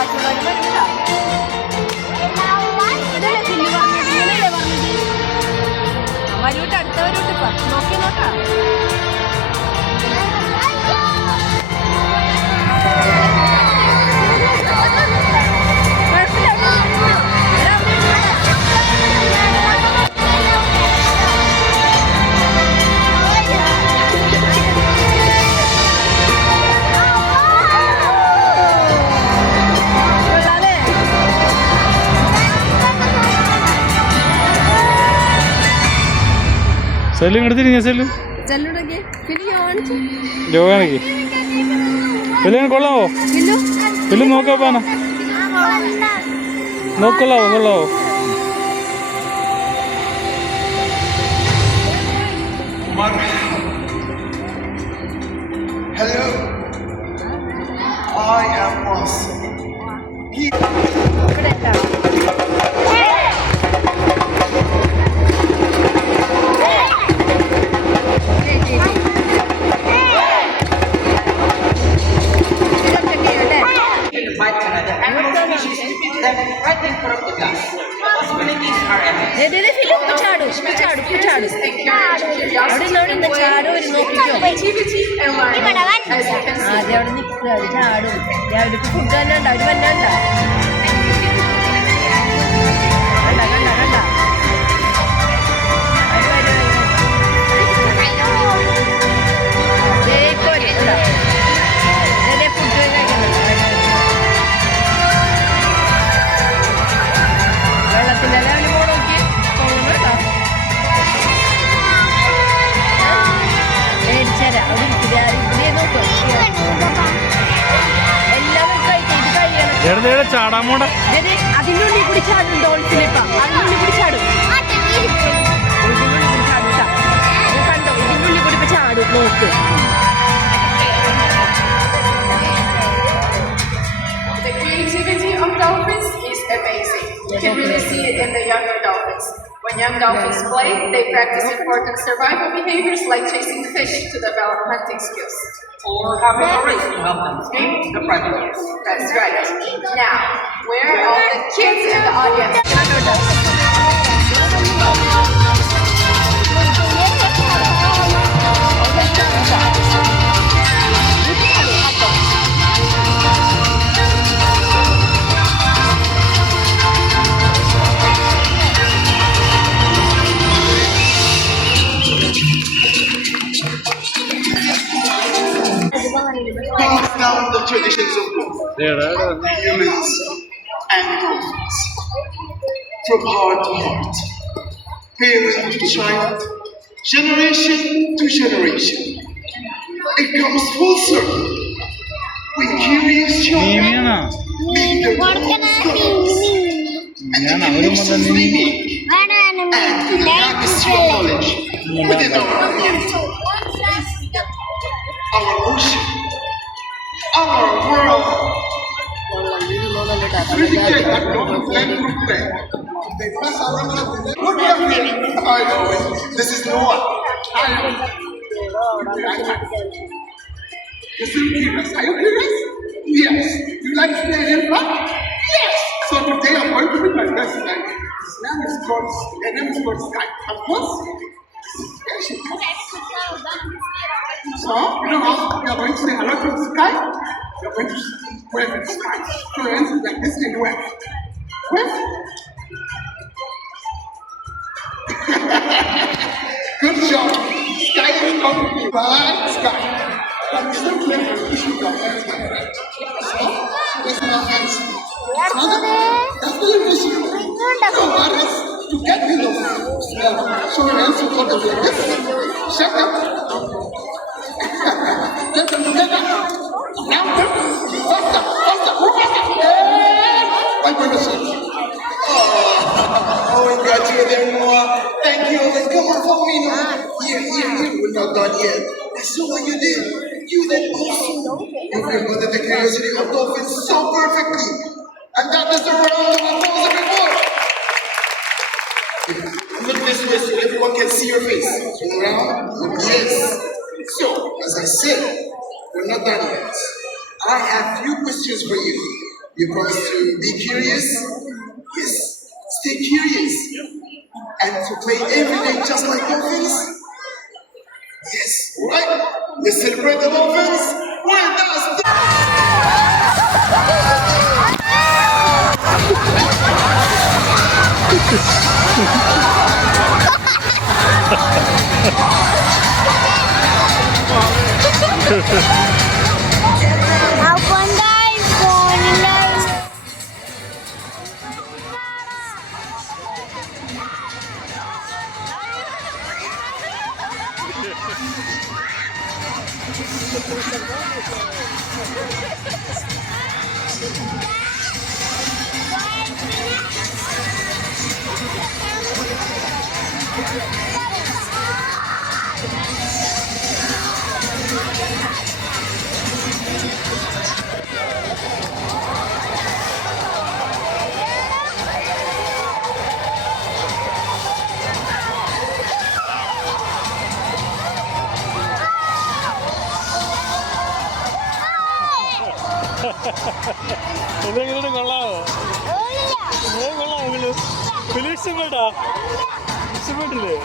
ബാക്കിയുള്ളവരും വരണ്ട. വരൂട്ട് അടുത്തവരൂട്ട് ഇപ്പം നോക്കി നോക്കാം. സെല്ലും ഇങ്ങോട്ട് തിരിഞ്ഞ സെല്ല് യോഗാണെങ്കിൽ സെല്ലിന് കൊള്ളാവോ? സെല്ല് നോക്കാപ്പാന നോക്കൊള്ളാവോ? കൊള്ളാവോ? Hello, I am awesome. ആദ്യം അവിടെ നിൽക്കുക, അത് ചാടും. അവർക്ക് ഫുഡ് തന്നെ ഉണ്ട്, അവർ വന്നണ്ട കണ്ട കണ്ട കണ്ട വെള്ളത്തിൻ്റെ ലെവൽ നോക്കി തോന്നുന്നുണ്ടോ? മേടിച്ചരാ അവിടെ ഇരിക്കുക, ഇവിടെ നോക്കും എല്ലാം കഴിച്ചിട്ട് കഴിയണം. ചാടാൻ പോണ്ട, അതിൻ്റെ ഉള്ളിൽ കൂടി ചാടും. ഡോൾഫിനിപ്പം അതിൻ്റെ ഉള്ളിൽ കൂടി ചാടും. കണ്ടോ, ഇതിൻ്റെ ഉള്ളിൽ കൂടി ഇപ്പൊ ചാടും. നോക്ക്, the creativity of dolphins is amazing. You can really see it in the younger dolphins. When young dolphins play, they practice important survival behaviors like chasing fish to develop hunting skills. Or having a race to help them escape the predators. That's right. Now, where are all the kids in the audience? Pass down the traditions of both humans and dolphins from heart to heart, parent to child, generation to generation. It comes full circle when curious children meet their dolphins and the connections they make and to the tapestry of knowledge within our community. Our ocean, our world. I know it. This is Noah. Listen, curious. Are you curious? Yes. You like to play in front? Yes. So today I'm going to be my best friend. His name is called Sky. Of course. Yes, she does. So, you know how we are going to say hello to the sky? We are going to wave at the sky. So your hands like this and wave. Wave. Good job. Sky is going to be right sky. But we still play with pushing your hands, my friend. So, let's now hands. That's the issue. So, others, to get rid of show your hands to go to the left. Shut up. Get them together. Now, faster, faster, faster. My goodness. Oh, we got you there, Noah. Thank you. Let's come on for me, Noah. Here. We're not done yet. I saw what you did. You did awesome. You remembered the curiosity of dolphins so perfectly. And that is the round of applause, everyone. Look this way so everyone can see your face. Turn around. Yes. So, as I said, we're not done yet. I have few questions for you. You promise to be curious? Yes, stay curious. And to play every day just like dolphins? Yes, right? Let's celebrate the dolphins with us! ഇതെങ്ങനെ കൊള്ളാമോ? കൊള്ളാം. Film ഇഷ്ടപ്പെട്ടാ? ഇഷ്ടപ്പെട്ടില്ലേ?